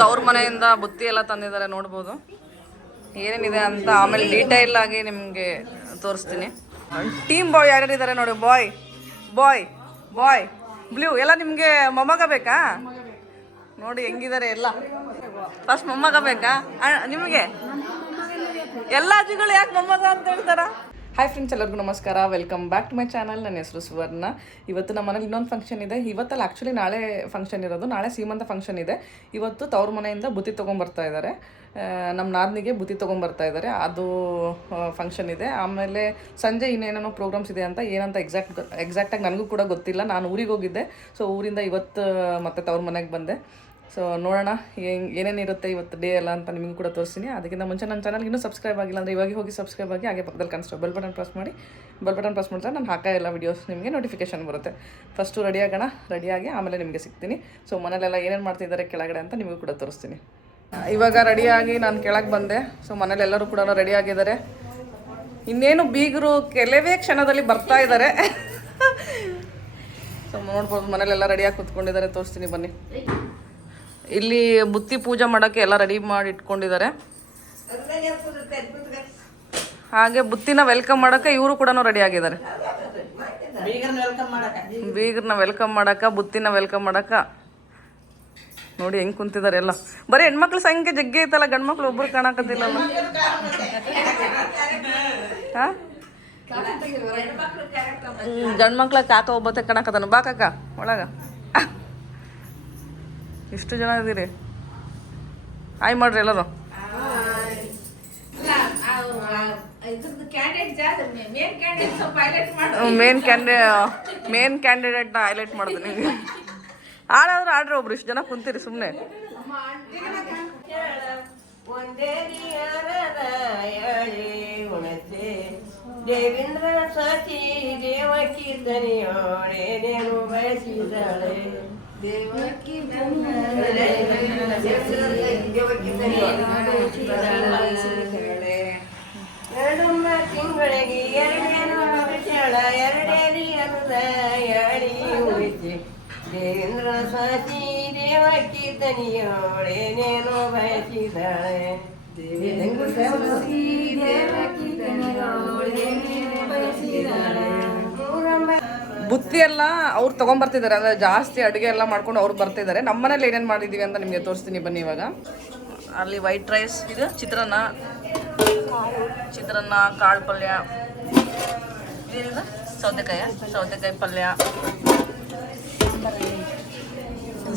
ತವ್ರ ಮನೆಯಿಂದ ಬುತ್ತಿ ಎಲ್ಲ ತಂದಿದ್ದಾರೆ, ನೋಡ್ಬೋದು. ಏನೇನಿದೆ ಅಂತ ಆಮೇಲೆ ಡೀಟೈಲ್ ಆಗಿ ನಿಮಗೆ ತೋರಿಸ್ತೀನಿ. ಟೀಮ್ ಬಾಯ್ ಯಾರ್ಯಾರಿದ್ದಾರೆ ನೋಡಿ ಬಾಯ್ ಬಾಯ್ ಬಾಯ್ ಬ್ಲೂ ಎಲ್ಲ ನಿಮಗೆ ಮೊಮ್ಮಗ ಬೇಕಾ? ನೋಡಿ ಹೆಂಗಿದ್ದಾರೆ ಎಲ್ಲ. ಫಸ್ಟ್ ಮೊಮ್ಮಗ ಬೇಕಾ? ನಿಮಗೆ? ಎಲ್ಲ ಅಜ್ಜಿಗಳು ಯಾಕೆ ಮೊಮ್ಮಗ ಅಂತ ಹೇಳ್ತಾರ? ಹಾಯ್ ಫ್ರೆಂಡ್ಸ್ ಎಲ್ಲರಿಗೂ ನಮಸ್ಕಾರ. Welcome back to my channel ನನ್ನ ಹೆಸರು ಸುವರ್ಣ. ಇವತ್ತು ನಮ್ಮ ಮನೇಲಿ ಇನ್ನೊಂದು ಫಂಕ್ಷನ್ ಇದೆ. ಇವತ್ತಲ್ಲಿ ಆ್ಯಕ್ಚುಲಿ ನಾಳೆ ಫಂಕ್ಷನ್ ಇರೋದು. ನಾಳೆ ಸೀಮಂತ ಫಂಕ್ಷನ್ ಇದೆ. ಇವತ್ತು ತವ್ರ ಮನೆಯಿಂದ ಬುತ್ತಿ ತೊಗೊಂಬರ್ತಾ ಇದ್ದಾರೆ ನಮ್ಮ ನಾದಿನಿಗೆ ಬುತ್ತಿ ತೊಗೊಂಬರ್ತಾ ಇದ್ದಾರೆ ಅದು ಫಂಕ್ಷನ್ ಇದೆ. ಆಮೇಲೆ ಸಂಜೆ ಇನ್ನೇನೇನೋ ಪ್ರೋಗ್ರಾಮ್ಸ್ ಇದೆ ಅಂತ ಏನಂತ ಎಕ್ಸಾಕ್ಟ್ ಎಕ್ಸಾಕ್ಟಾಗಿ ನನಗೂ ಕೂಡ ಗೊತ್ತಿಲ್ಲ. ನಾನು ಊರಿಗೆ ಹೋಗಿದ್ದೆ. ಸೊ ಊರಿಂದ ಇವತ್ತು ಮತ್ತೆ ತವ್ರ ಮನೆಗೆ ಬಂದೆ. ಸೊ ನೋಡೋಣ ಏನೇನಿರುತ್ತೆ ಇವತ್ತು ಡೇ ಎಲ್ಲ ಅಂತ ನಿಮಗೂ ಕೂಡ ತೋರಿಸ್ತೀನಿ. ಅದಕ್ಕಿಂತ ಮುಂಚೆ ನನ್ನ ಚಾನಲ್ಗೆ ಇನ್ನೂ ಸಬ್ಸ್ಕ್ರೈಬ್ ಆಗಿಲ್ಲ ಅಂದರೆ ಇವಾಗ ಹೋಗಿ ಸಬ್ಸ್ಕ್ರೈಬ್ ಆಗಿ ಹಾಗೆ ಪಕ್ಕದಲ್ಲಿ ಕಾಣಿಸ್ತು ಬೆಲ್ ಬಟನ್ ಪ್ರೆಸ್ ಮಾಡಿ. ಬೆಲ್ ಬಟನ್ ಪ್ರೆಸ್ ಮಾಡಿದ್ರೆ ನಾನು ಹಾಕೋ ಎಲ್ಲ ವೀಡಿಯೋಸ್ ನಿಮಗೆ ನೋಟಿಫಿಕೇಶನ್ ಬರುತ್ತೆ. ಫಸ್ಟು ರೆಡಿ ಆಗೋಣ ರೆಡಿಯಾಗಿ ಆಮೇಲೆ ನಿಮಗೆ ಸಿಗ್ತೀನಿ. ಸೊ ಮನೇಲೆಲ್ಲ ಏನೇನು ಮಾಡ್ತಿದ್ದಾರೆ ಕೆಳಗಡೆ ಅಂತ ನಿಮಗೂ ಕೂಡ ತೋರಿಸ್ತೀನಿ. ಇವಾಗ ರೆಡಿಯಾಗಿ ನಾನು ಕೆಳಗೆ ಬಂದೆ. ಸೊ ಮನೇಲೆಲ್ಲರೂ ಕೂಡ ರೆಡಿ ಆಗಿದ್ದಾರೆ. ಇನ್ನೇನು ಬೀಗರು ಕೆಲವೇ ಕ್ಷಣದಲ್ಲಿ ಬರ್ತಾ ಇದ್ದಾರೆ. ಸೊ ನೋಡ್ಬೋದು ಮನೇಲೆಲ್ಲ ರೆಡಿಯಾಗಿ ಕೂತ್ಕೊಂಡಿದ್ದಾರೆ. ತೋರಿಸ್ತೀನಿ ಬನ್ನಿ. ಇಲ್ಲಿ ಬುತ್ತಿ ಪೂಜೆ ಮಾಡೋಕ್ಕೆ ಎಲ್ಲ ರೆಡಿ ಮಾಡಿ ಇಟ್ಕೊಂಡಿದ್ದಾರೆ. ಹಾಗೆ ಬುತ್ತಿನ ವೆಲ್ಕಮ್ ಮಾಡೋಕೆ ಇವರು ಕೂಡ ರೆಡಿ ಆಗಿದ್ದಾರೆ. ಬೀಗರ್ನ ವೆಲ್ಕಮ್ ಮಾಡಕ್ಕ. ಬುತ್ತಿನ ವೆಲ್ಕಮ್ ಮಾಡಕ್ಕ ನೋಡಿ ಹೆಂಗ್ ಕುಂತಿದ್ದಾರೆ ಎಲ್ಲ. ಬರೀ ಹೆಣ್ಮಕ್ಳ ಸಂಖ್ಯೆ ಜಗ್ಗಿ ಐತಲ್ಲ ಗಂಡ್ಮಕ್ಳು ಒಬ್ರು ಕಾಣಕತ್ತಿಲ್ಲಲ್ಲ. ಹಾ? ಗಂಡ್ಮಕ್ಳ ಕಾಕ ಒಬ್ಬತ್ತೆ ಕಾಣಕತ್ತಾನ. ಬಾ ಕಾಕ ಒಳಗ. ಇಷ್ಟು ಜನ ಇದ್ದೀರಿ? ಹಾಯ್ ಮಾಡ್ರಿ ಎಲ್ಲರೂ. ಮೇನ್ ಕ್ಯಾಂಡಿ ಮೇನ್ ಕ್ಯಾಂಡಿಡೇಟ್ನ ಹೈಲೈಟ್ ಮಾಡಿದೆ ನಿಮಗೆ. ಆಡಾದ್ರೆ ಆಡ್ರಿ ಒಬ್ರು ಇಷ್ಟು ಜನ ಕುಂತೀರಿ ಸುಮ್ಮನೆ ದೇವೇಂದ್ರ ಸತಿ ದೇವಕಿ ದನಿಯೋಳೆ ನೇನು ಬಯಸಿದಳೆ. ದೇವಕಿ ಎರಡೊಂಬ ತಿಂಗಳಿಗೆ ಎರಡೇನು ವರ್ಷಳ ಎರಡೇರಿ ಅನುದ ಎಳಿ ಉಳಿಸಿ ದೇವೇಂದ್ರ ಸತಿ ದೇವಕಿ ದನಿಯೋಳೆ ನೇನು ಬಯಸಿದಳೆ ಬುತ್ತಿ ಎಲ್ಲ ಅವ್ರು ತಗೊಂಬರ್ತಿದ್ದಾರೆ ಅಂದ್ರೆ ಜಾಸ್ತಿ ಅಡುಗೆ ಎಲ್ಲ ಮಾಡ್ಕೊಂಡು ಅವ್ರು ಬರ್ತಿದ್ದಾರೆ ನಮ್ಮ ಮನೇಲಿ ಏನೇನು ಮಾಡಿದ್ದೀವಿ ಅಂತ ನಿಮಗೆ ತೋರಿಸ್ತೀನಿ ಬನ್ನಿ ಇವಾಗ. ಅಲ್ಲಿ ವೈಟ್ ರೈಸ್ ಇದು ಚಿತ್ರಾನ್ನ ಚಿತ್ರಾನ್ನ ಕಾಳು ಪಲ್ಯ. ಸೌತೆಕಾಯ ಸೌತೆಕಾಯಿ ಪಲ್ಯ.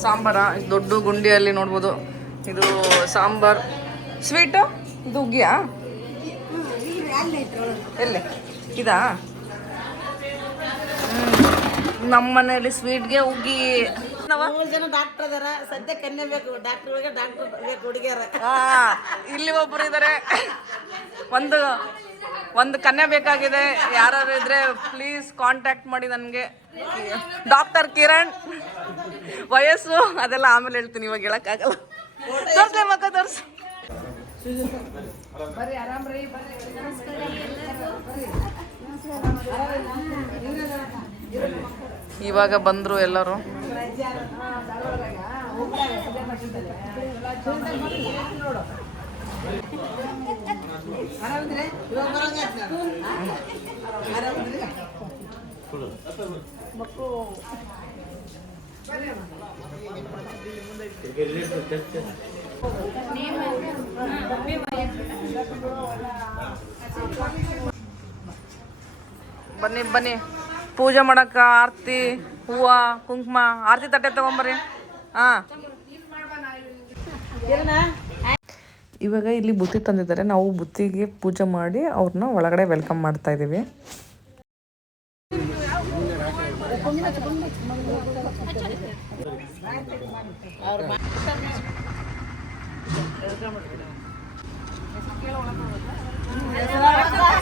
ಸಾಂಬಾರ ಇದು ದೊಡ್ಡ ಗುಂಡಿಯಲ್ಲಿ ನೋಡ್ಬೋದು. ಇದು ಸಾಂಬಾರ್. ಸ್ವೀಟು ಇದು ಉಗ್ಗಿಯಾ ಎಲ್ಲಿ? ಇದಾ? ನಮ್ಮ ಮನೆಯಲ್ಲಿ ಸ್ವೀಟ್ಗೆ ಉಗ್ಗಿ. ನಾವ ಮೂರು ಜನ ಡಾಕ್ಟರ್ ಅದಾರ. ಸದ್ಯ ಕನ್ಯೆ ಬೇಕು. ಡಾಕ್ಟರ್ ಒಳಗೆ ಡಾಕ್ಟರ್ ಬೇಕು ಹುಡುಗಿಯರ. ಇಲ್ಲಿ ಒಬ್ರು ಇದ್ದಾರೆ ಒಂದು ಒಂದು ಕನ್ಯೆ ಬೇಕಾಗಿದೆ. ಯಾರು ಇದ್ರೆ ಪ್ಲೀಸ್ ಕಾಂಟ್ಯಾಕ್ಟ್ ಮಾಡಿ ನನಗೆ. ಡಾಕ್ಟರ್ ಕಿರಣ್ ವಯಸ್ಸು ಅದೆಲ್ಲ ಆಮೇಲೆ ಹೇಳ್ತೀನಿ ಇವಾಗ ಹೇಳಕ್ಕಾಗಲ್ಲ. ತೋರ್ಸ್ಲೆ ಮಕ್ಕ ತೋರ್ಸು. ಇವಾಗ ಬಂದರು ಎಲ್ಲರೂ. ಬನ್ನಿ ಬನ್ನಿ. ಪೂಜೆ ಮಾಡಕ್ಕ, ಆರತಿ, ಹೂವು, ಕುಂಕುಮ, ಆರತಿ ತಟ್ಟೆ ತಗೊಂಬರಿ ಹಾಂ. ಇವಾಗ ಇಲ್ಲಿ ಬುತ್ತಿ ತಂದಿದ್ದಾರೆ. ನಾವು ಬುತ್ತಿಗೆ ಪೂಜೆ ಮಾಡಿ ಅವ್ರನ್ನ ಒಳಗಡೆ ವೆಲ್ಕಮ್ ಮಾಡ್ತಾ ಇದ್ದೀವಿ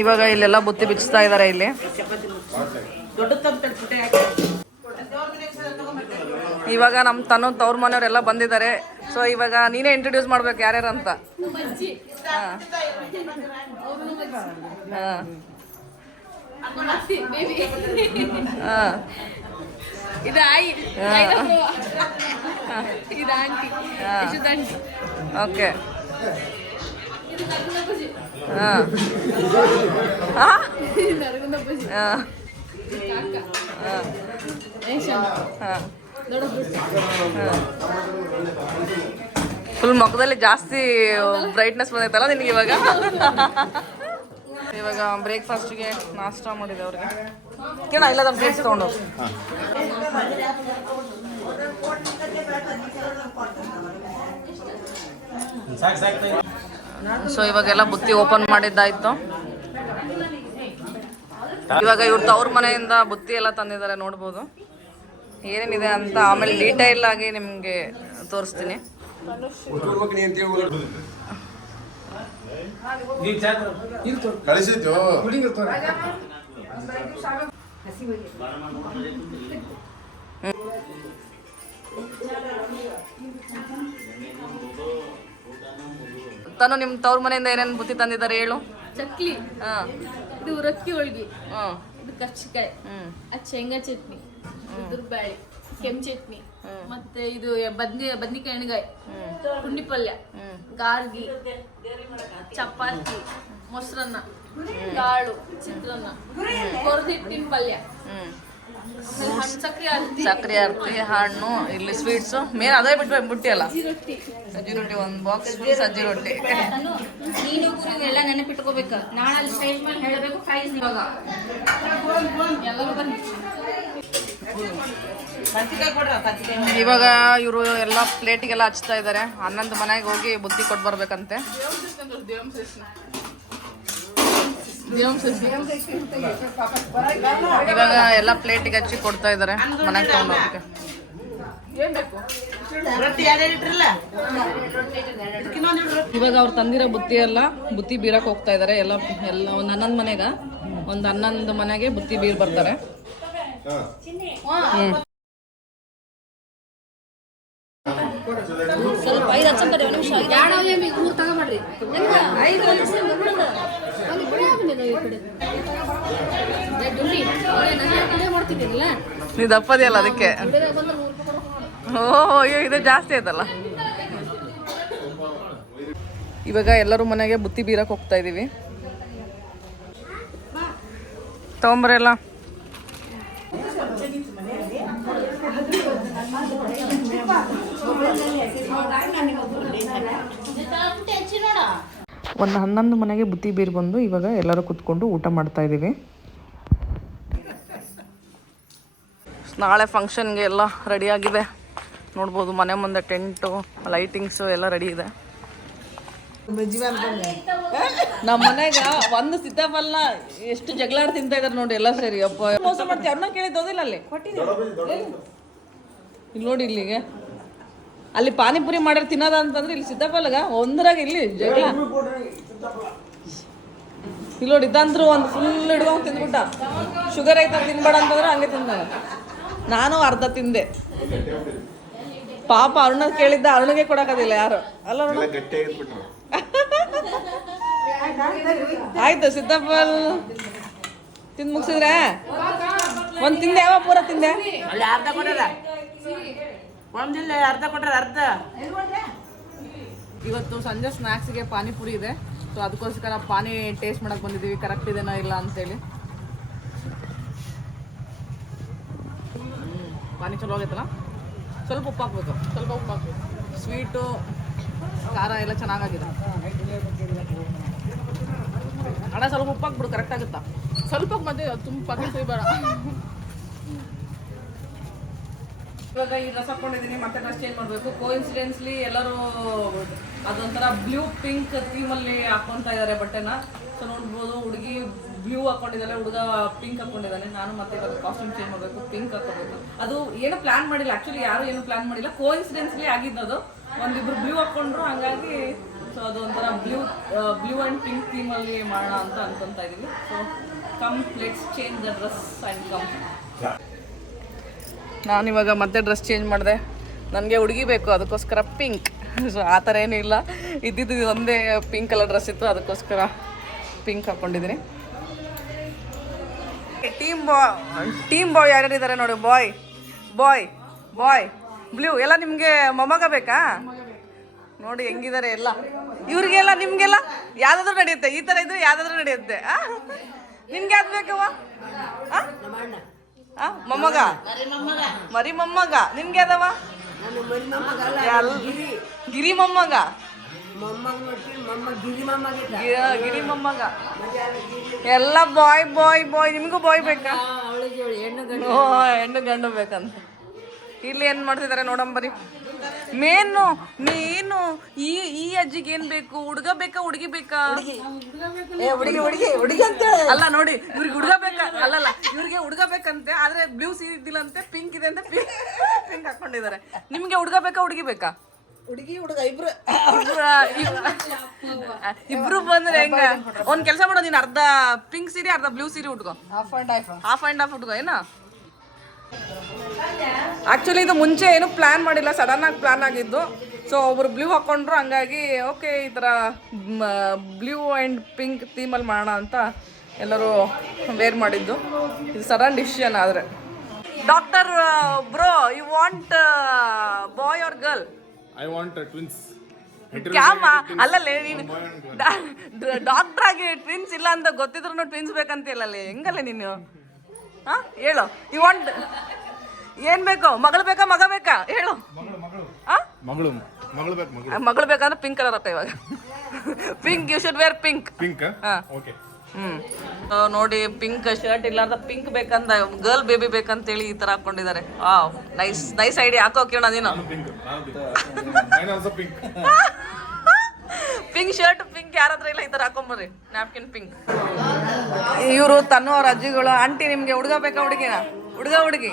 ಇವಾಗ ಇಲ್ಲೆಲ್ಲ ಬುತ್ತಿ ಬಿಚ್ಚಿಸ್ತಾ ಇದ್ದಾರೆ ಇಲ್ಲಿ. ಇವಾಗ ನಮ್ಮ ತನ್ನ ತವ್ರ ಮನೆಯವರೆಲ್ಲ ಬಂದಿದ್ದಾರೆ. ಸೊ ಇವಾಗ ನೀನೇ ಇಂಟ್ರೊಡ್ಯೂಸ್ ಮಾಡ್ಬೇಕು ಯಾರ್ಯಾರು ಅಂತ. ಹಾಂ. ಹಾಂ. ಇದು ಆಯಿ ಇದು ಆಂಟಿ ಓಕೆ ಹಾಂ ಹಾಂ ಹಾಂ ಹಾಂ ಹಾಂ ಫುಲ್ ಮುಖದಲ್ಲಿ ಜಾಸ್ತಿ ಬ್ರೈಟ್ನೆಸ್ ಬಂದೈತಲ್ಲ ನಿನಗೆ ಇವಾಗ ಇವಾಗ ಬ್ರೇಕ್ಫಾಸ್ಟ್ಗೆ ನಾಷ್ಟ ಮಾಡಿದೆ ಅವ್ರಿಗೆ. ಕೇಳ ಇಲ್ಲ ನಮ್ಮ ಫ್ರೆಂಡ್ಸ್ ತೊಗೊಂಡು ಸೊ ಇವಾಗೆಲ್ಲ ಬುತ್ತಿ ಓಪನ್ ಮಾಡಿದ್ದಾಯ್ತು. ಇವಾಗ ಇವ್ರ ತವ್ರ ಮನೆಯಿಂದ ಬುತ್ತಿ ಎಲ್ಲ ತಂದಿದ್ದಾರೆ ನೋಡ್ಬೋದು. ಏನೇನಿದೆ ಅಂತ ಆಮೇಲೆ ಡೀಟೈಲ್ ಆಗಿ ನಿಮಗೆ ತೋರಿಸ್ತೀನಿ. ಕಳಿಸಿದ್ದು. ತಾನು ನಿಮ್ಮ ತವ್ರ ಮನೆಯಿಂದ ಏನೇನು ಬುತ್ತಿ ತಂದಿದ್ದಾರೆ ಹೇಳು? ಚಕ್ಲಿ. ಹಾಂ. ಇದು ರಕ್ಕಿ ಹೋಳ್ಗಿ. ಹಾಂ. ಇದು ಕರ್ಚಿಕಾಯಿ. ಹ್ಞೂ ಅದು ಶೇಂಗಾ ಚಟ್ನಿ. ಇದ್ರ ಬ್ಯಾಳಿ ಕೆಂಪು ಚಟ್ನಿ. ಮತ್ತೆ ಇದು ಬದ್ನಿ ಬದ್ನಿಕಾಯಿ ಎಣ್ಗಾಯಿ ಪುಂಡಿ ಪಲ್ಯ ಗಾರ್ಗಿ ಚಪಾತಿ ಮೊಸರನ್ನ ಕಾಳು ಚಿತ್ರನ್ನ ಕೊರ್ದಿಟ್ಟಿನ ಪಲ್ಯ. ಸಕ್ಕರೆ ಆರತಿ ಹಣ್ಣು ಇಲ್ಲಿ ಸ್ವೀಟ್ಸು ಮೇನ್ ಅದೇ ಬಿಟ್ಟು ಬುಟ್ಟಿ ಅಲ್ಲ ಸಜ್ಜಿ ರೊಟ್ಟಿ ಒಂದು ಬಾಕ್ಸ್ ಸಜ್ಜಿ ರೊಟ್ಟಿ. ನೀನು ಎಲ್ಲ ನೆನಪಿಟ್ಕೋಬೇಕು. ನಾಳೆ ಅಲ್ಲಿ ಮೇಲೆ ಹೇಳಬೇಕು ಪ್ರೈಸ್ ಇವಾಗ. ಎಲ್ಲರೂ ಬನ್ನಿ. ಇವಾಗ ಇವರು ಎಲ್ಲ ಪ್ಲೇಟಿಗೆಲ್ಲ ಹಚ್ತಾ ಇದ್ದಾರೆ ಹನ್ನೊಂದು ಮನೆಗೆ ಹೋಗಿ ಬುದ್ಧಿ ಕೊಟ್ಟು ಬರ್ಬೇಕಂತೆ. ಇವಾಗ ಎಲ್ಲ ಪ್ಲೇಟಿಗೆ ಹಚ್ಚಿ ಕೊಡ್ತಾ ಇದ್ದಾರೆ ಮನೆಗೆ ತಗೊಂಡು ಹೋಗಕ್ಕೆ ಇವಾಗ ಅವ್ರು ತಂದಿರೋ ಬುತ್ತಿ ಎಲ್ಲ, ಬುತ್ತಿ ಬೀರಕ್ಕೆ ಹೋಗ್ತಾ ಇದ್ದಾರೆ ಎಲ್ಲ ಎಲ್ಲ ಒಂದು ಹನ್ನೊಂದು ಮನೆಗೆ, ಒಂದು ಹನ್ನೊಂದು ಮನೆಗೆ ಬುತ್ತಿ ಬೀರ್ ಬರ್ತಾರೆ. ಸ್ವಲ್ಪ ಐದು ಹಚ್ಚ ನಿಮಿಷ ಮೂರು ತಗೊಂಡ್ರಿ ಐದು ನಿಮಿಷ ಒಂದು ಕಡೆ ಆಗ್ಬಿಡಿ ಈ ಕಡೆ ಏ, ಡುಂಡಿ, ಒಳ್ಳೆ ಕಡೆ ಮಾಡ್ತಿದ್ದೀರಲ್ಲ ನೀ ದಪ್ಪದಿಯಲ್ಲ ಅದಕ್ಕೆ? ಓಹೋ ಅಯ್ಯೋ ಇದು ಜಾಸ್ತಿ ಆಯ್ತಲ್ಲ. ಇವಾಗ ಎಲ್ಲರೂ ಮನೆಗೆ ಬುತ್ತಿ ಬೀರಕ್ಕೆ ಹೋಗ್ತಾ ಇದೀವಿ. ತಗೊಂಬರಲ್ಲ ಒಂದು ಹನ್ನೊಂದು ಮನೆಗೆ ಬುತ್ತಿ ಬೀರ್ ಬಂದು ಇವಾಗ ಎಲ್ಲರೂ ಕುತ್ಕೊಂಡು ಊಟ ಮಾಡ್ತಾ ಇದ್ದೀವಿ ನಾಳೆ ಫಂಕ್ಷನ್ಗೆ ಎಲ್ಲ ರೆಡಿಯಾಗಿದೆ ನೋಡ್ಬೋದು ಮನೆ ಮುಂದೆ ಟೆಂಟು ಲೈಟಿಂಗ್ಸು ಎಲ್ಲ ರೆಡಿ ಇದೆ. ನಮ್ಮ ಮನೆಗ ಒಂದು ಸೀತಾಫಲ್ನ ಎಷ್ಟು ಜಗಳಾಡ್ ತಿಂತ ಇದಾರೆ ನೋಡಿ ಎಲ್ಲ ಸರಿ. ಅಪ್ಪ ಮೋಸ ಮಾಡ್ತೀವಿ ಅವ್ರನ್ನ ಕೇಳಿದ್ದೋದಿಲ್ಲ ಅಲ್ಲಿ? ಇಲ್ಲಿ ನೋಡಿ ಇಲ್ಲಿಗೆ ಅಲ್ಲಿ ಪಾನಿಪುರಿ ಮಾಡ್ಯಾರ ತಿನ್ನೋದ ಅಂತಂದ್ರೆ ಇಲ್ಲಿ ಸೀತಾಫಲಗ ಒಂದ್ರಾಗ ಇಲ್ಲಿ ಜಗಳ. ಇಲ್ಲಿ ನೋಡಿ ಇದಂದ್ರು ಒಂದು ಫುಲ್ ಹಿಡ್ಕೊಂಡು ತಿಂದ್ಬಿಟ್ಟ. ಶುಗರ್ ಐತ ತಿನ್ಬೇಡ ಅಂತಂದ್ರೆ ಹಂಗೆ ತಿಂದ ನಾನು ಅರ್ಧ ತಿಂದೆ. ಪಾಪ ಅರುಣ ಕೇಳಿದ್ದ ಅರುಣಗೆ ಕೊಡೋಕ್ಕಾಗಿಲ್ಲ ಯಾರು? ಅಲ್ಲ ಅರುಣ. ಆಯ್ತು ಸಿದ್ದಪ್ಪಲ್ ತಿಂದು ಮುಗಿಸಿದ್ರೆ? ಒಂದು ತಿಂದೆ ಯಾವ ಪೂರ ತಿಂದೆ? ಅರ್ಧ ಕೊಟ್ಟಾರ ಒಂದಿಲ್ಲ ಅರ್ಧ ಕೊಟ್ರ ಅರ್ಧ? ಇವತ್ತು ಸಂಜೆ ಸ್ನ್ಯಾಕ್ಸ್ಗೆ ಪಾನಿಪುರಿ ಇದೆ. ಸೊ ಅದಕ್ಕೋಸ್ಕರ ಪಾನಿ ಟೇಸ್ಟ್ ಮಾಡಕ್ ಬಂದಿದ್ದೀವಿ. ಕರೆಕ್ಟ್ ಇದೇನೋ ಇಲ್ಲ ಅಂತೇಳಿ. ಪಾನಿ ಚಲೋ ಆಗೈತಲ್ಲ? ಸ್ವಲ್ಪ ಉಪ್ಪು ಹಾಕ್ಬೇಕು. ಸ್ವಲ್ಪ ಉಪ್ಪು ಹಾಕ್ಬೇಕು. ಸ್ವೀಟು ಖಾರ ಎಲ್ಲ ಚೆನ್ನಾಗಾಗಿದೆ. ಅಣ್ಣ ಸ್ವಲ್ಪ ಉಪ್ಪು ಹಾಕ್ಬಿಡು ಕರೆಕ್ಟ್ ಆಗುತ್ತಾ? ಸ್ವಲ್ಪ ಮತ್ತೆ ತುಂಬ ಪಕ್ಕ ಬೇಡ ಇವಾಗ ಈ ರಸ ಹಾಕೊಂಡಿದ್ದೀನಿ, ಮತ್ತೆ ಡ್ರೆಸ್ ಚೇಂಜ್ ಮಾಡಬೇಕು? ಕೋ ಇನ್ಸಿಡೆನ್ಸ್ಲಿ ಎಲ್ಲರೂ ಅದೊಂಥರ ಬ್ಲೂ ಪಿಂಕ್ ಥೀಮಲ್ಲಿ ಹಾಕೊಂತ ಇದ್ದಾರೆ ಬಟ್ಟೆನ. ಸೊ ನೋಡ್ಬೋದು, ಹುಡುಗಿ ಬ್ಲೂ ಹಾಕೊಂಡಿದ್ದಾಳೆ, ಹುಡುಗ ಪಿಂಕ್ ಹಾಕೊಂಡಿದ್ದಾನೆ ನಾನು ಮತ್ತೆ ಇವಾಗ ಕಾಸ್ಟ್ಯೂಮ್ ಚೇಂಜ್ ಮಾಡಬೇಕು ಪಿಂಕ್ ಹಾಕೋಬೇಕು. ಅದು ಏನು ಪ್ಲಾನ್ ಮಾಡಿಲ್ಲ. ಆ್ಯಕ್ಚುಲಿ ಯಾರು ಏನು ಪ್ಲಾನ್ ಮಾಡಿಲ್ಲ. ಕೋ ಇನ್ಸಿಡೆನ್ಸ್ಲಿ ಆಗಿದ್ದದು. ಒಂದಿಬ್ರು ಬ್ಲೂ ಹಾಕೊಂಡ್ರು, ಹಂಗಾಗಿ ಸೊ ಅದು ಒಂಥರ ಬ್ಲೂ ಬ್ಲೂ ಆ್ಯಂಡ್ ಪಿಂಕ್ ಥೀಮಲ್ಲಿ ಮಾಡೋಣ ಅಂತ ಅನ್ಕೊಂತ ಇದ್ದೀವಿ so come let's change the dress and come ನಾನಿವಾಗ ಮತ್ತೆ ಡ್ರೆಸ್ ಚೇಂಜ್ ಮಾಡಿದೆ. ನನಗೆ ಹುಡುಗಿ ಬೇಕು ಅದಕ್ಕೋಸ್ಕರ ಪಿಂಕ್ ಸೊ ಆ ಥರ ಏನೂ ಇಲ್ಲ. ಇದ್ದಿದ್ದು ಇದು ಒಂದೇ ಪಿಂಕ್ ಕಲರ್ ಡ್ರೆಸ್ ಇತ್ತು ಅದಕ್ಕೋಸ್ಕರ ಪಿಂಕ್ ಹಾಕ್ಕೊಂಡಿದ್ದೀನಿ ಟೀಮ್ ಬಾಯ್ ಟೀಮ್ ಬಾಯ್ ಯಾರ್ಯಾರು ಇದ್ದಾರೆ ನೋಡಿ ಬಾಯ್ ಬಾಯ್ ಬಾಯ್ ಬ್ಲೂ ಎಲ್ಲ ನಿಮಗೆ ಮೊಮ್ಮಗ ಬೇಕಾ? ನೋಡಿ ಹೆಂಗಿದ್ದಾರೆ ಎಲ್ಲ. ಇವ್ರಿಗೆಲ್ಲ, ನಿಮಗೆಲ್ಲ ಯಾವ್ದಾದ್ರು ನಡೆಯುತ್ತೆ, ಈ ತರ ಇದ್ರೆ ಯಾವ್ದಾದ್ರು ನಡೆಯುತ್ತೆ? ನಿಮ್ಗೆ ಯಾವ್ದು ಬೇಕವ್ವ? ಮೊಮ್ಮಗ? ಮರಿ ಮೊಮ್ಮಗ. ನಿಮ್ಗೆ ಯಾವ್ದವ ಗಿರಿ ಮೊಮ್ಮಗ. ಗಿರಿ ಮೊಮ್ಮಗ. ಎಲ್ಲ ಬಾಯ್ ಬಾಯ್ ಬಾಯ್, ನಿಮಗೂ ಬಾಯ್ ಬೇಕಾ? ಹೆಣ್ಣು ಗಂಡು ಬೇಕಂತ. ಇಲ್ಲಿ ಏನ್ ಮಾಡ್ತಿದ್ದಾರೆ ನೋಡಂಬರಿ ಮೇನು ನೀನು ಈ ಈ ಅಜ್ಜಿಗೆ ಏನ್ ಬೇಕು? ಹುಡುಗ ಬೇಕಾ ಹುಡುಗಿ ಬೇಕಾ? ಹುಡುಗಿ. ಹುಡುಗಿ ಹುಡುಗಿ ಅಂತ. ಅಲ್ಲ ನೋಡಿ ಇವ್ರಿಗೆ ಹುಡುಗ ಬೇಕಾ? ಅಲ್ಲಲ್ಲ ಇವ್ರಿಗೆ ಹುಡುಗ ಬೇಕಂತೆ ಆದ್ರೆ ಬ್ಲೂ ಇದ್ದಿಲ್ಲಂತೆ ಪಿಂಕ್ ಇದೆ ಅಂತ ಪಿಂಕ್ ಪಿಂಕ್ ಹಾಕೊಂಡಿದ್ದಾರೆ. ನಿಮ್ಗೆ ಹುಡುಗ ಬೇಕಾ ಹುಡುಗಿ ಬೇಕಾ? ಹುಡುಗಿ ಹುಡುಗ ಇಬ್ರು. ಇಬ್ರು- ಇಬ್ರು ಬಂದ್ರೆ ಹೆಂಗ? ಒಂದ್ ಕೆಲಸ ಮಾಡೋ ನೀನ್ ಅರ್ಧ ಪಿಂಕ್ ಸೀರೆ ಅರ್ಧ ಬ್ಲೂ ಸೀರೆ ಹುಡುಗ half and half half and half ಹುಡುಗ ಏನ? ಆಕ್ಚುಲಿ ಇದು ಮುಂಚೆ ಏನು ಪ್ಲ್ಯಾನ್ ಮಾಡಿಲ್ಲ. ಸಡನ್ ಆಗಿ ಪ್ಲಾನ್ ಆಗಿದ್ದು. ಸೊ ಒಬ್ರು ಬ್ಲೂ ಹಾಕೊಂಡ್ರು. ಹಂಗಾಗಿ ಓಕೆ ಈ ಥರ ಬ್ಲೂ ಆ್ಯಂಡ್ ಪಿಂಕ್ ಥೀಮಲ್ಲಿ ಮಾಡೋಣ ಅಂತ ಎಲ್ಲರೂ ವೇರ್ ಮಾಡಿದ್ದು. ಇದು ಸಡನ್ ಡಿಸಿಷನ್ ಆದರೆ. Doctor bro you want boy or girl I want twins. ಕ್ಯಾಮ ಅಲ್ಲಲ್ಲೇ ನೀನು ಡಾಕ್ಟರ್ ಆಗಿ ಟ್ವಿನ್ಸ್ ಇಲ್ಲ ಅಂತ ಗೊತ್ತಿದ್ರು ಟ್ವಿನ್ಸ್ ಬೇಕಂತಿಲ್ಲಲ್ಲೇ ಹೆಂಗಲ್ಲ ನೀನು? ಹಾ ಹೇಳು. ಯು ವಾಂಟ್ ಏನ್ ಬೇಕು? ಮಗಳು ಬೇಕಾ ಮಗ ಬೇಕಾ? ಹೇಳು. ಹಾಂ? ಮಗಳು ಮಗಳು ಬೇಕು ಮಗಳು. ಮಗಳು ಬೇಕಂದ್ರೆ ಪಿಂಕ್ ಕಲರ್ ಅಪ್ಪ ಇವಾಗ. Pink you should wear pink pink ಹಾ. Okay hmm. ನೋಡಿ ಪಿಂಕ್ ಶರ್ಟ್ ಇಲ್ಲಾರ್ದ ಪಿಂಕ್ ಬೇಕಂದ ಗರ್ಲ್ ಬೇಬಿ ಬೇಕಂತೇಳಿ ಈ ತರ ಹಾಕೊಂಡಿದ್ದಾರೆ. ಆ ನೈಸ್ ನೈಸ್ ಐಡಿಯಾ ಹಾಕೋ ಕಿರಣ ನೀನು. ಪಿಂಕ್ ಶರ್ಟ್, ಪಿಂಕ್ ಯಾರಾದ್ರೂ ಇಲ್ಲ, ಈ ತರ ಹಾಕೊಂಬರ್ರಿ. ನ್ಯಾಪ್ಕಿನ್ ಪಿಂಕ್ ಇವರು ತನ್ನ ಅವ್ರ ಅಜ್ಜಿಗಳು ಆಂಟಿ ನಿಮ್ಗೆ ಹುಡುಗ ಬೇಕಾ ಹುಡುಗಿನ? ಹುಡುಗ ಹುಡುಗಿ.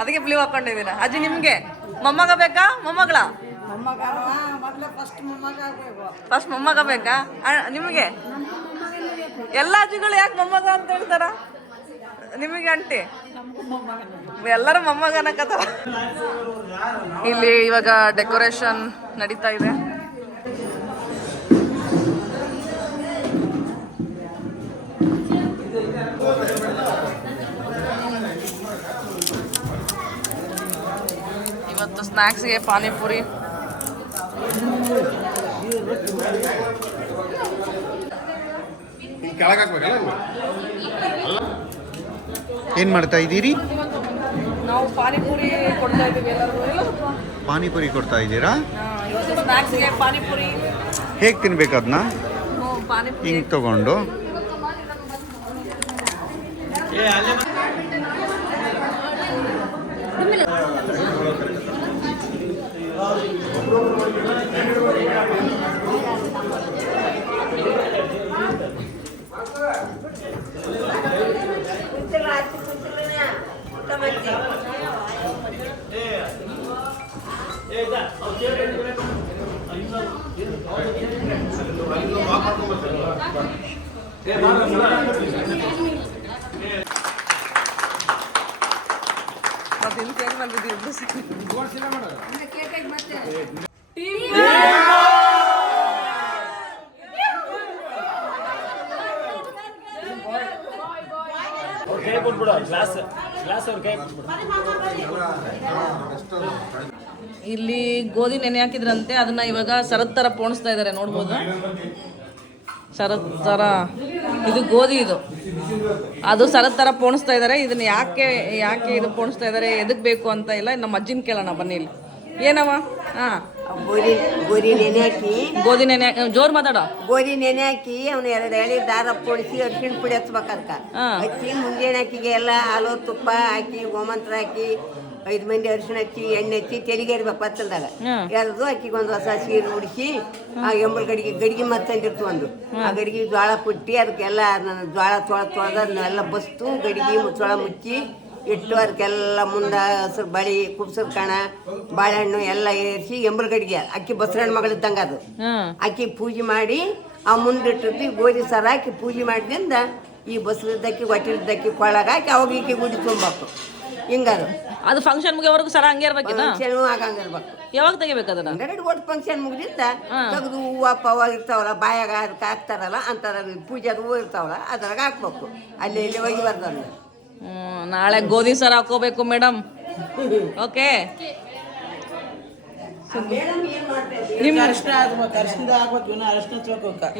ಅದಕ್ಕೆ ಬ್ಲೂ ಹಾಕೊಂಡಿದ್ದೀರಾ? ಅಜ್ಜಿ ನಿಮ್ಗೆ? ಮೊಮ್ಮಗ ಬೇಕಾ, ಮೊಮ್ಮಗಳ? ಫಸ್ಟ್ ಮೊಮ್ಮಗ ಬೇಕಾ? ನಿಮಗೆ? ಎಲ್ಲ ಅಜ್ಜಿಗಳು ಯಾಕೆ ಮೊಮ್ಮಗ ಅಂತ ಹೇಳ್ತಾರ? ನಿಮಗೆ ಆಂಟಿ? ಎಲ್ಲರೂ ಮೊಮ್ಮಗ ಅನ್ನಕತ್ತಾರ ಇಲ್ಲಿ ಇವಾಗ ಡೆಕೋರೇಷನ್ ನಡೀತಾ ಇದೆ. ಇವತ್ತು ಸ್ನ್ಯಾಕ್ಸ್ಗೆ ಪಾನಿಪುರಿ? ಏನು ಮಾಡ್ತಾ ಇದ್ದೀರಿ? ನಾವು ಪಾನಿಪುರಿ ಕೊಡ್ತಾ ಇದ್ದೀವಿ ಎಲ್ಲರಿಗೂ ಪಾನಿಪುರಿ ಕೊಡ್ತಾ ಇದ್ದೀರಾ? ಸ್ನ್ಯಾಕ್ಸ್ಗೆ ಪಾನಿಪುರಿ. ಹೇಗೆ ತಿನ್ಬೇಕು ಅದನ್ನ ಹಿಂಗೆ ತಗೊಂಡು. ಮತ್ತೆ ಇಲ್ಲಿ ಚೇಂಜ್ ಇಲ್ಲಿ ಗೋಧಿ ನೆನೆ ಹಾಕಿದ್ರಂತೆ ಅದನ್ನ ಇವಾಗ ಸರದ್ ತರ ಪೋಣಿಸ್ತಾ ಇದ್ದಾರೆ ನೋಡ್ಬೋದು. ಶರತ್ ತರ. ಇದು ಗೋಧಿ ಇದು. ಅದು ಸರದ್ ತರ ಪೋಣಿಸ್ತಾ ಇದ್ದಾರೆ ಇದನ್ನ ಯಾಕೆ ಯಾಕೆ ಇದು ಪೋಣಿಸ್ತಾ ಇದ್ದಾರೆ ಎದಕ್ ಬೇಕು ಅಂತ ಇಲ್ಲ ನಮ್ಮ ಅಜ್ಜಿನ ಕೇಳೋಣ ಬನ್ನಿ ಇಲ್ಲಿ. ಏನವ ಹಾ. ಗೋಧಿ ಗೋಧಿ ನೆನೆ ಹಾಕಿ. ಗೋಧಿ ನೆನೆ ಜೋರ್ ಮಾತಾಡೋ. ಗೋಧಿ ನೆನೆ ಹಾಕಿ ಅವ್ನ ಎರಡು ಎಳೆ ದಾರ ಪೊಡಿಸಿ ಅರ್ಶಿಣ ಪುಡಿ ಹಚ್ಬೇಕಂತ. ಹಚ್ಚಿ ಮುಂಜಾನೆ ಹಾಕಿಗೆ ಎಲ್ಲ ಹಾಲು ತುಪ್ಪ ಹಾಕಿ ಗೋಮಂತ್ರ ಹಾಕಿ ಐದು ಮಂದಿ ಅರಿಶಿಣ ಹಚ್ಚಿ ಎಣ್ಣೆ ಹಚ್ಚಿ ತೆಲಿಗೆ ಇರ್ಬೇಕು ಪತ್ತಲ್ದಾಗ. ಎರಡು ಅಕ್ಕಿಗೆ ಒಂದು ಹೊಸ ಸೀರೆ ಉಡಿಸಿ ಆ ಎಂಬಲ್ ಗಡಿಗೆ ಗಡಿಗೆ ಮತ್ತಂದಿರ್ತು ಒಂದು ಆ ಗಡಿಗೆ ಜೋಳ ಪುಟ್ಟಿ ಅದಕ್ಕೆಲ್ಲ ಅದನ್ನ ಜೋಳ ತೊಳ ತೊಳೆದು ಅದನ್ನೆಲ್ಲ ಬಸ್ತು ಗಡಿಗೆ ಮುಚ್ಚೋಳ ಮುಚ್ಚಿ ಇಟ್ಟು ಅದಕ್ಕೆಲ್ಲ ಮುಂದೆ ಹಸಿರು ಬಳಿ ಕುಬ್ಸರ್ ಕಣ ಬಾಳೆಹಣ್ಣು ಎಲ್ಲ ಏರಿಸಿ ಎಂಬಲ್ ಕಡಿಗೆ ಅಕ್ಕಿ ಬಸರಣ್ಣ ಮಗಳಿದ್ದಂಗೆ ಅದು. ಅಕ್ಕಿ ಪೂಜೆ ಮಾಡಿ ಆ ಮುಂದಿಟ್ಟಿರ್ತಿ ಗೋಧಿ ಸಾರು ಹಾಕಿ ಪೂಜೆ ಮಾಡಿದಿಂದ ಈ ಬಸರಿದ್ದಕ್ಕಿ ಹೊಟ್ಟಿಲಿದ್ದಕ್ಕಿ ಕೊಳಗ ಹಾಕಿ ಅವಾಗ ಈಕೆ ಗುಡಿ ತುಂಬಬೇಕು ಹಿಂಗದು. ಅದು ಫಂಕ್ಷನ್ ಮುಗಿಯೋವರೆಗೂ ಸರ ಹಂಗೆ ಇರಬೇಕು ಫಂಕ್ಷನ್ ಆಗಂಗಿರ್ಬೇಕು ಯಾವಾಗ ತೆಗಿಬೇಕು ಅದನ್ನ? ಎರಡು ಒಟ್ಟು ಫಂಕ್ಷನ್ ಮುಗಿದಿಂದ ತೆಗೆದು ಹೂವು ಪವ ಇರ್ತಾವಲ್ಲ ಬಾಯಾಗ ಅದಕ್ಕೆ ಹಾಕ್ತಾರಲ್ಲ ಪೂಜೆ ಅದು ಹೂವು ಇರ್ತಾವಲ್ಲ ಅದ್ರಾಗ ಹಾಕ್ಬೇಕು. ಅಲ್ಲಿ ಇಲ್ಲಿ ಹೋಗಿ ಹ್ಮ್, ನಾಳೆ ಗೋಧಿ ಸರ್ ಹಾಕೋಬೇಕು ಮೇಡಮ್. ಓಕೆ?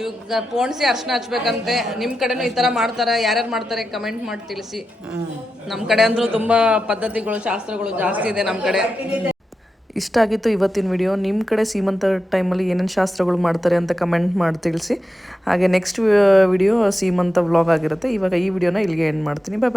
ಇವಾಗ ಪೋಣಿಸಿ ಅರ್ಶನ ಹಚ್ಬೇಕಂತೆ. ನಿಮ್ ಕಡೆನೂ ಈ ತರ ಮಾಡ್ತಾರ? ಯಾರ್ಯಾರು ಮಾಡ್ತಾರೆ? ಕಮೆಂಟ್ ಮಾಡಿ ತಿಳಿಸಿ. ನಮ್ ಕಡೆ ಅಂದ್ರೂ ತುಂಬಾ ಪದ್ಧತಿಗಳು ಶಾಸ್ತ್ರಗಳು ಜಾಸ್ತಿ ಇದೆ ನಮ್ ಕಡೆ. ಇಷ್ಟ ಆಗಿತ್ತು ಇವತ್ತಿನ ವಿಡಿಯೋ. ನಿಮ್ಮ ಕಡೆ ಸೀಮಂತ ಟೈಮಲ್ಲಿ ಏನೇನು ಶಾಸ್ತ್ರಗಳು ಮಾಡ್ತಾರೆ ಅಂತ ಕಮೆಂಟ್ ಮಾಡಿ ತಿಳಿಸಿ. ಹಾಗೆ ನೆಕ್ಸ್ಟ್ ವಿಡಿಯೋ ಸೀಮಂತ ವ್ಲಾಗ್ ಆಗಿರುತ್ತೆ. ಇವಾಗ ಈ ವಿಡಿಯೋನ ಇಲ್ಲಿಗೆ ಎಂಡ್ ಮಾಡ್ತೀನಿ. ಬಾಯ್